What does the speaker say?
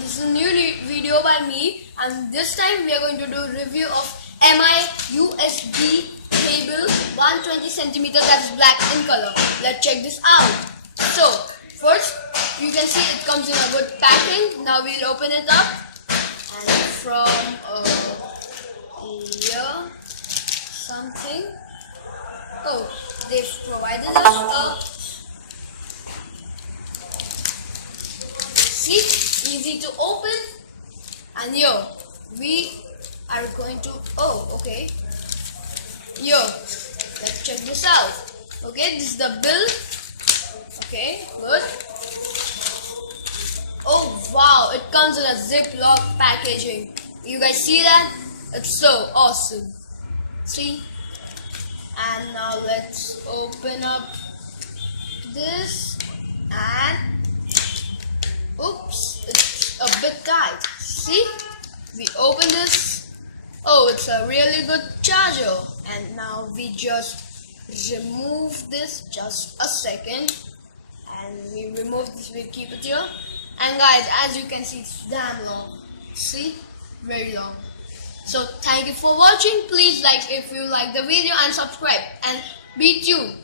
this is a new video by me, and this time we are going to do review of MI USB cable 120 centimeter that is black in color. Let's check this out. So first you can see it comes in a good packing. Now we'll open it up, and from here something. Oh, they've provided us see, easy to open, and here we are going to, oh okay, here let's check this out. Okay, this is the bill. Okay, good. Oh wow, it comes in a Ziploc packaging. You guys see that? It's so awesome. See? And now let's open up this, and oops, it's a bit tight. See? We open this. Oh, it's a really good charger. And now we just remove this, just a second. And we remove this, we keep it here. And guys, as you can see, it's damn long. See? Very long. So thank you for watching. Please like if you like the video and subscribe. And be tuned.